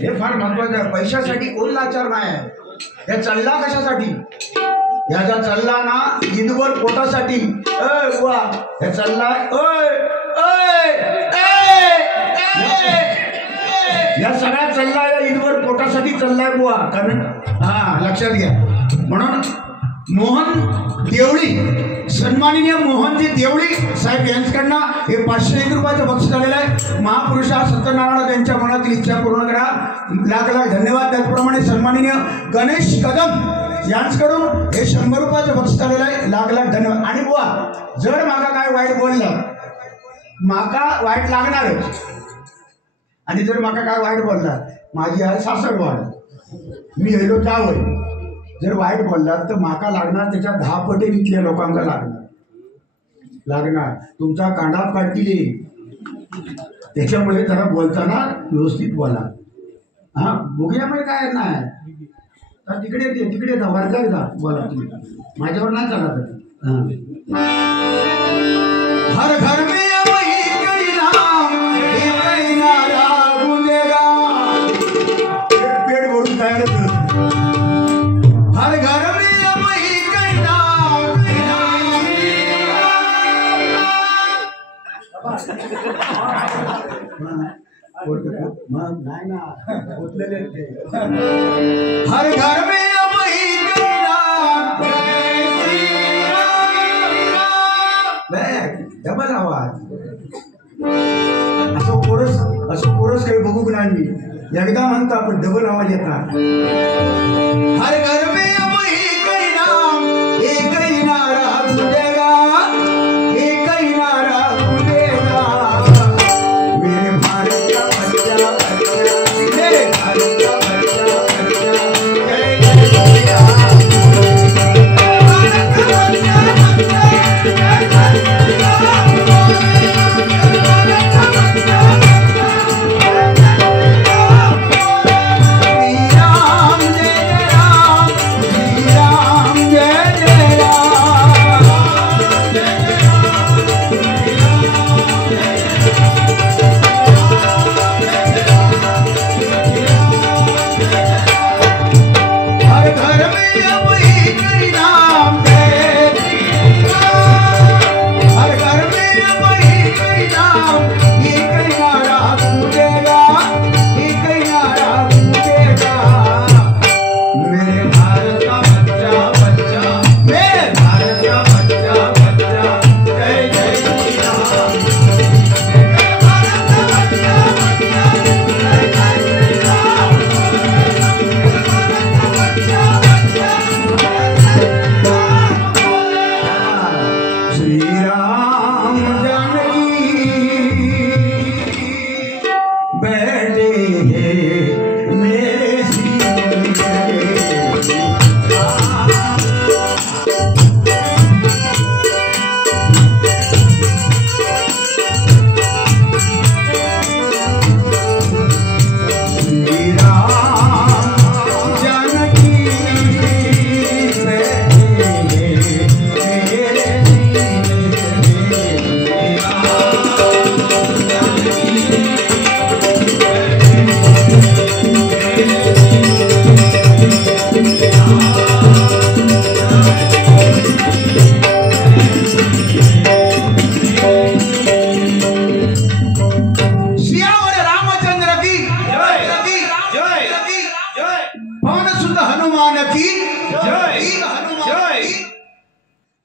हे फार महत्वाचं आहे. पैशासाठी कोण लाचार नाही आहे. हे चालला कशासाठी? याचा चालला ना ईदवर पोटासाठी. बुवा हे चाललाय या सगळ्या चालला या ईदवर पोटासाठी चाललाय बुवा. कारण लक्षात घ्या. म्हणून मोहन देवळी, सन्माननीय मोहनजी देवळी साहेब यांच्याकडनं हे 501 रुपयाचं बक्षीस आलेलं आहे. महापुरुषा सत्यनारायण त्यांच्या मनातील इच्छा पूर्ण करा. लाख लाख धन्यवाद. त्याचप्रमाणे सन्माननीय गणेश कदम यांच्याकडून हे 100 रुपयाचं बक्षीस आलेलं आहे. लाख लाख धन्यवाद. आणि बुवा जर माका काय वाईट बोललं, माका वाईट लागणारच. आणि जर माका काय वाईट बोलला, माझी आहे सासरवाड, मी हेलो जावय. जर वाईट बोललात तर माका लागणार त्याच्या 10 पटे इथल्या लोकांना लागणार. तुमचा कांडाप काढतील. त्याच्यामुळे जरा बोलताना व्यवस्थित बोला. बघूयामुळे काय नाही. तिकडे जा, वर्गात जा, बोला. माझ्यावर नाही चालत. हर घर में पेट भरून तयार होत. हर घर नाही ना हर घर में डबल आवाज. असं कोरस काही बघू नाही मी. एकदा म्हणतो आपण डबल आवाज येतात. हर घर में एक ही नारा गूंजेगा, एक ही नारा गूंजेगा. मेरे भारत का बच्चा बच्चा, मेरे भारत का बच्चा बच्चा, जय जय भैया.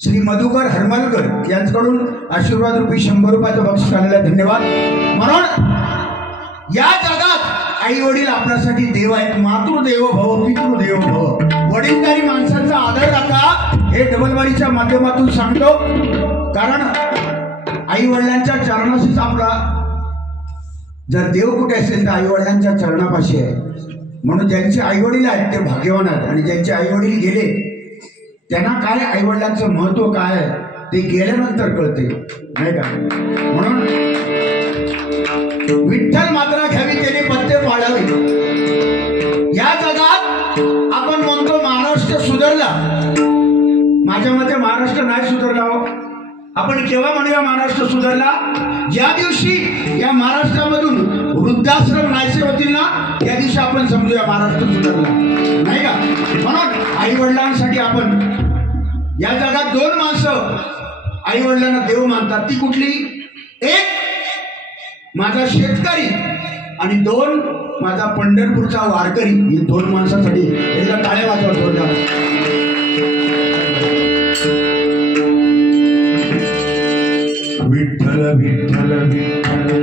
श्री मधुकर हरमलकर यांच्याकडून आशीर्वाद रूपी 100 रुपयाचं बक्षीस आलेलं आहे. धन्यवाद. म्हणून या जगात आई वडील आपल्यासाठी देव आहेत. मातृदेवो भव पितृदेवो भव. वडीलधारी माणसांचा आदर राखा हे डबलवारीच्या माध्यमातून सांगतो. कारण आई वडिलांच्या चरणाशीच आपला जर देव कुठे असेल तर आई वडिलांच्या चरणापाशी आहे. म्हणून ज्यांचे आई वडील आहेत ते भाग्यवान आहेत. आणि ज्यांचे आई वडील गेले त्यांना काय आई वडिलांचं महत्व काय आहे ते गेल्यानंतर कळते, नाही का. म्हणून विठ्ठल मात्रा घ्यावी त्याने पत्ते पाळावे. या जगात आपण म्हणतो महाराष्ट्र सुधारला. माझ्या मते महाराष्ट्र नाही सुधारला हो. आपण केव्हा म्हणूया महाराष्ट्र सुधारला? ज्या दिवशी या महाराष्ट्रामधून वृद्धाश्रम नाहीसे होतील ना, त्या दिवशी आपण समजूया महाराष्ट्र सुधारला, नाही का? म्हणून आई वडिलांसाठी आपण या जगात दोन माणसं आई वडिलांना देव मानतात. ती कुठली? एक माझा शेतकरी आणि दोन माझा पंढरपूरचा वारकरी. हे दोन माणसासाठी एकदा टाळ्या वाजवा जोरदार. विठ्ठल विठ्ठल विठ्ठल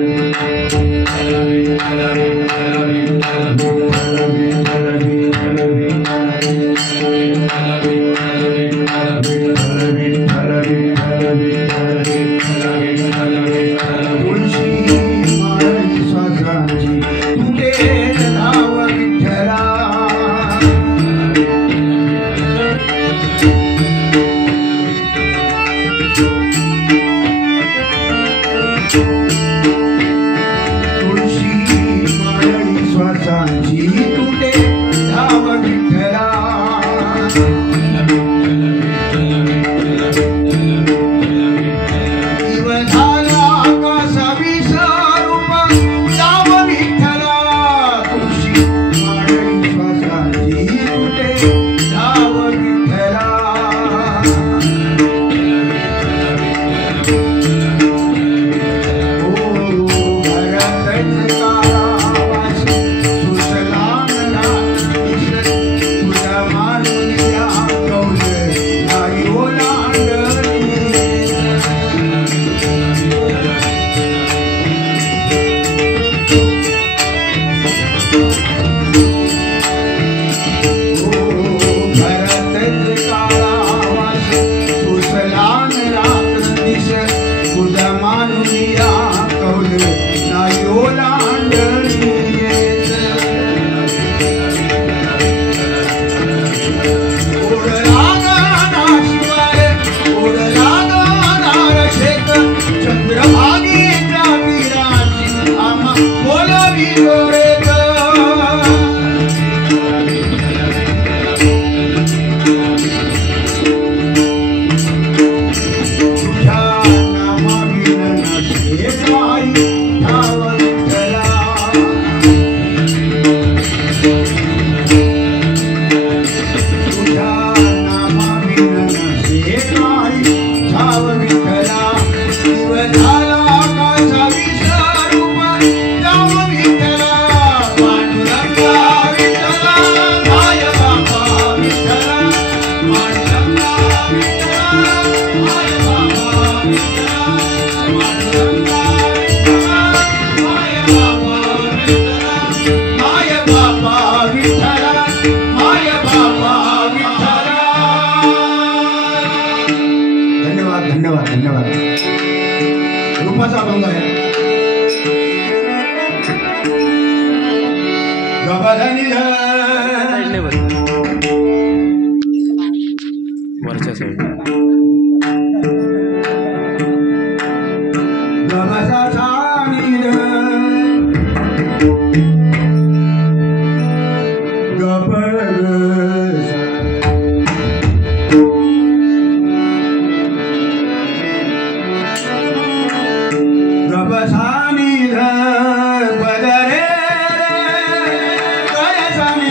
बसानी बदरे गयसानी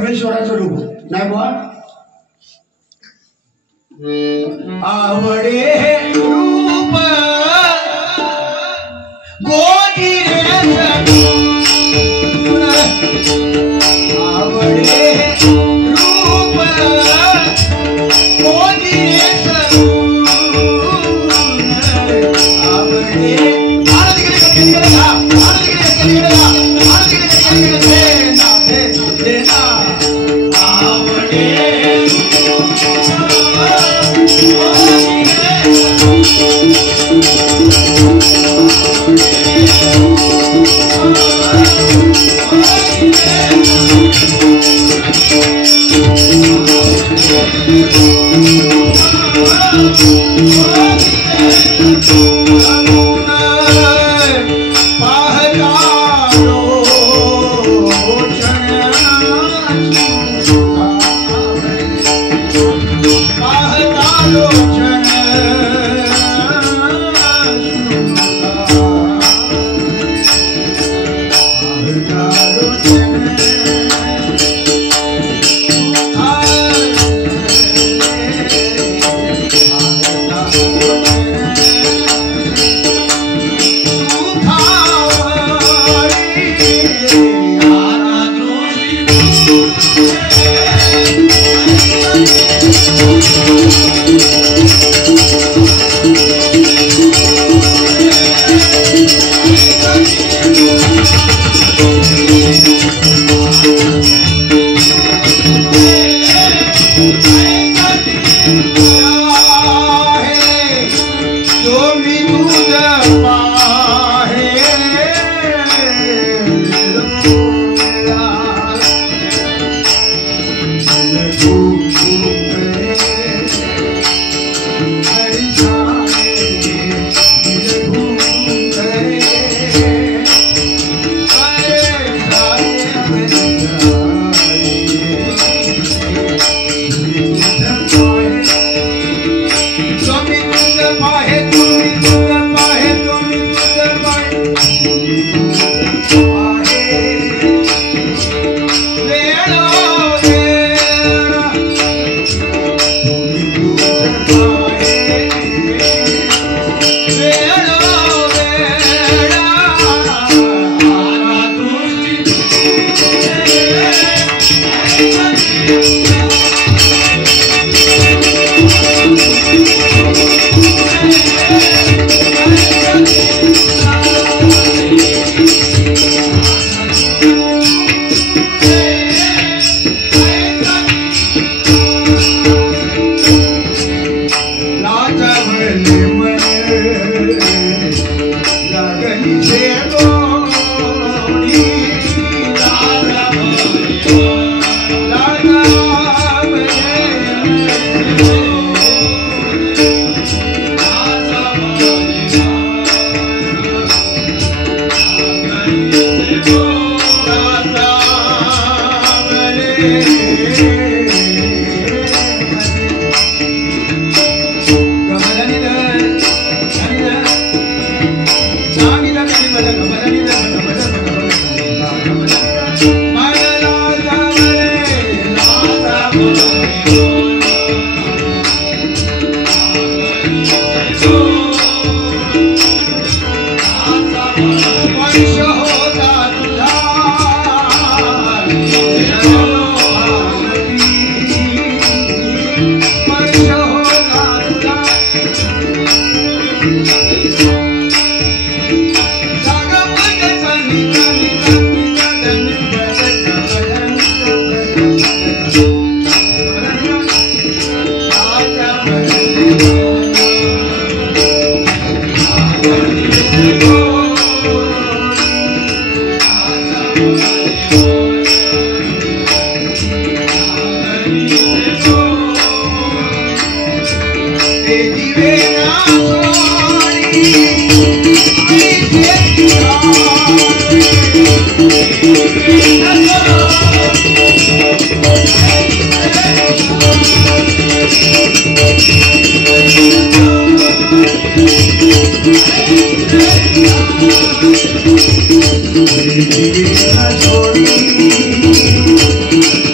परमेश्वराचं रूप नाही बुवा. आवडे रूप गोदी रे सगुण, आवडे रूप गोदी रे सगुण, आवडे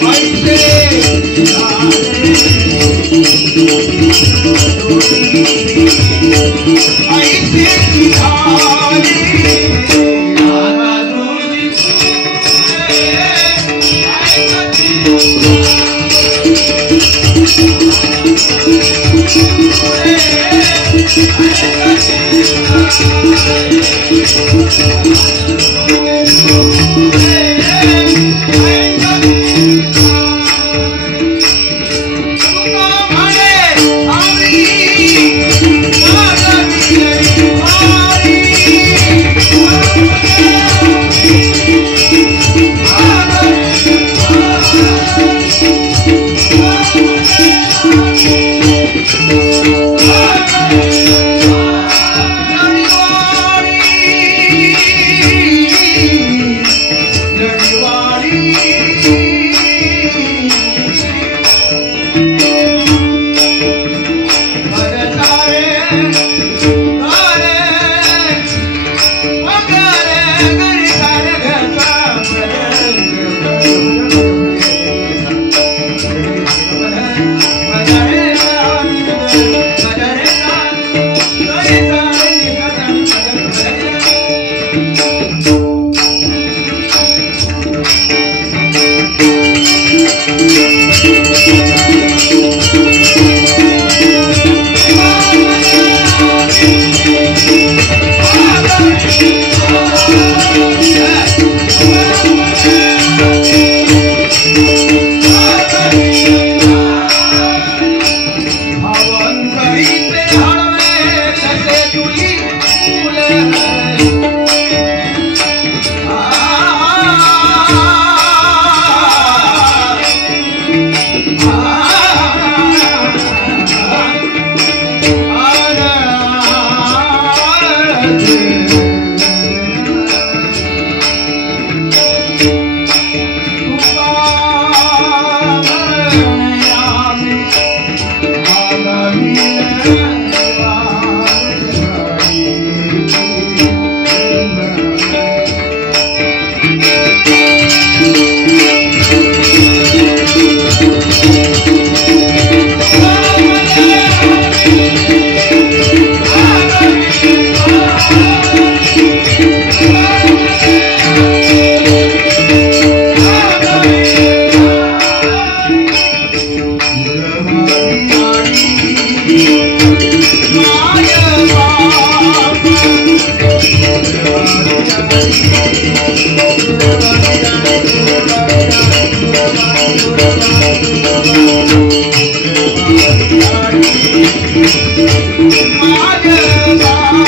I माझ बाबा